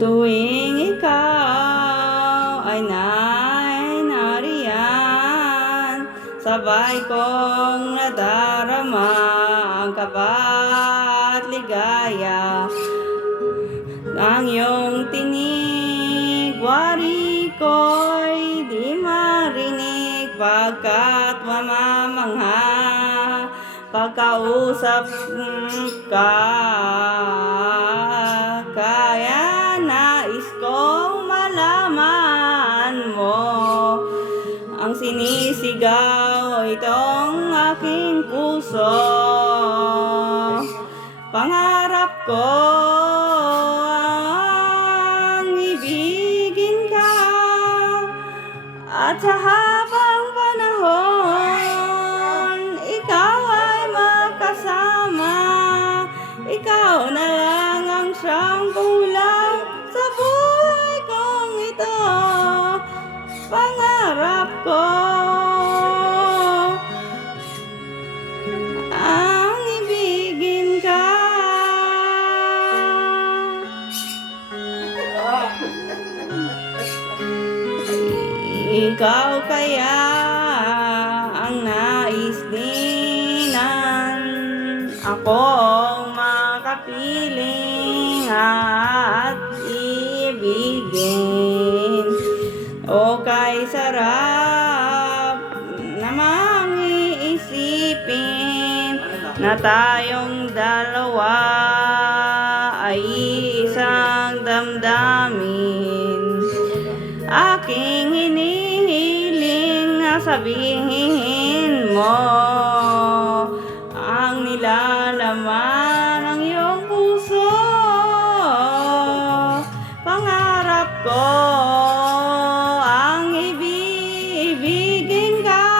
Tuwing ikaw ay nariyan, sabay kong nadarama ang kaba at ligaya ng iyong tinig. Wari ko'y di marinig pagkat mamamangha pagkausap ka. Kaya nais kong malaman mo ang sinisigaw itong aking puso. Pangarap ko ang ibigin ka at sa habang panahon ikaw ay makasama. Ikaw na lang ang siyang kulang sa buhay kong ito. Pangarap ko ang ibigin ka. Ikaw kaya ang nais dinan, akong makapiling at ibigin. O kay sarap namang iisipin na tayong dalawa ay isang damdamin. Aking hinihiling na sabihin mo ang nilalaman ng iyong puso. Pangarap ko ang ibigin ka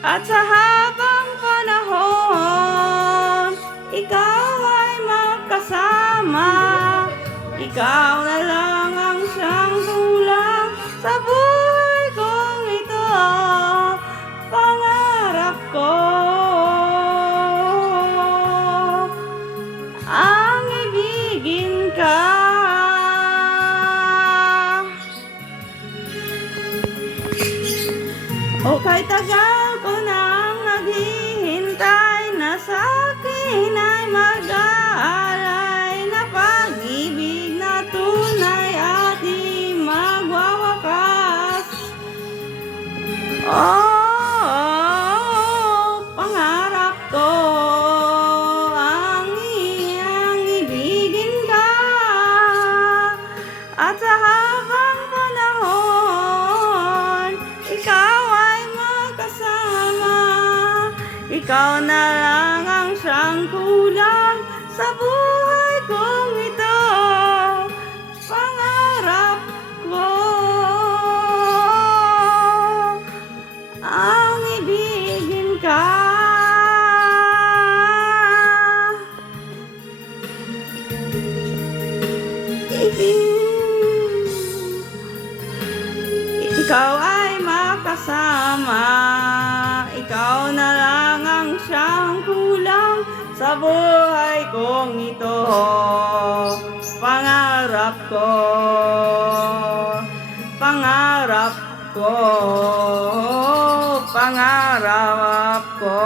at sa habang panahon ikaw ay makasama. Ikaw na lang ang siyang kulang sa buhay kong ito. Pangarap ko ang ibigin ka. O kay tagal ko nang naghihintay na sa akin ay mag-aalay na pag-ibig na tunay at di magwawakas. Pangarap ko ang iyang ibigin ka at sa habang panahon ikaw ay makasama. Ikaw na lang ang siyang kulang sa buhay kong ito. Pangarap ko ang ibigin ka. Ikaw ay makasama. Ikaw na lang ang siyang kulang sa buhay kong ito. Pangarap ko, pangarap ko, pangarap ko.